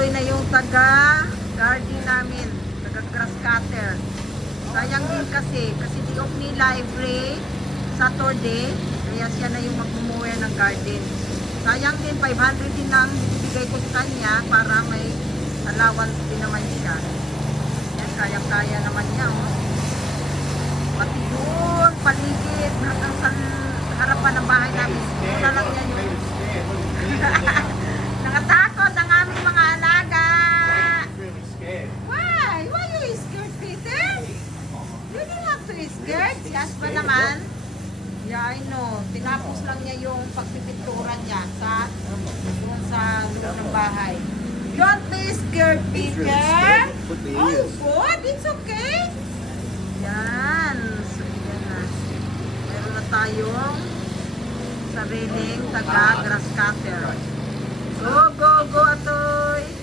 Tuloy na yung taga-garden namin, taga-grass cutter. Sayang din kasi di off nila every Saturday, kaya siya na yung magmumuwer ng garden. Sayang din, 500 din lang bibigay ko sa kanya para may allowance din naman siya. Yan, kaya-kaya naman niya. Oh. Pati doon, paligid, hanggang sa harapan ng bahay namin. Wala lang niya yung... Nakatakot ang aming mga alaga. Why? Why you scared, Peter? You didn't have to be scared. Si Aspa naman. Yeah, I know. Tinapos lang niya yung pagpipintura niya sa doon sa loob ng bahay. Don't be scared, Peter. Oh, good. It's okay. Yan. So, yan na. Meron na tayong sariling taga-grass cutter.